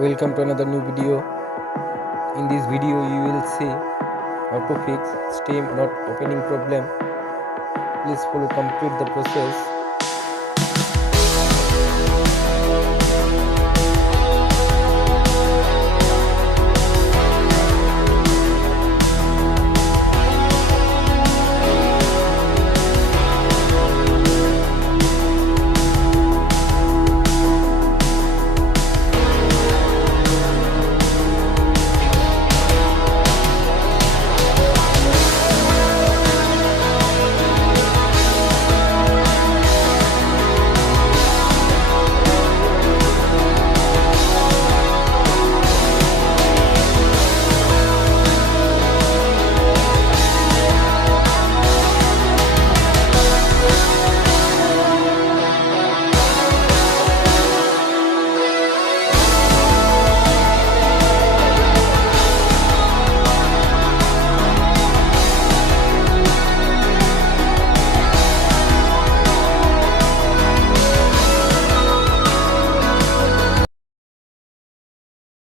Welcome to another new video. In this video you will see how to fix steam not opening problem. Please follow complete the process.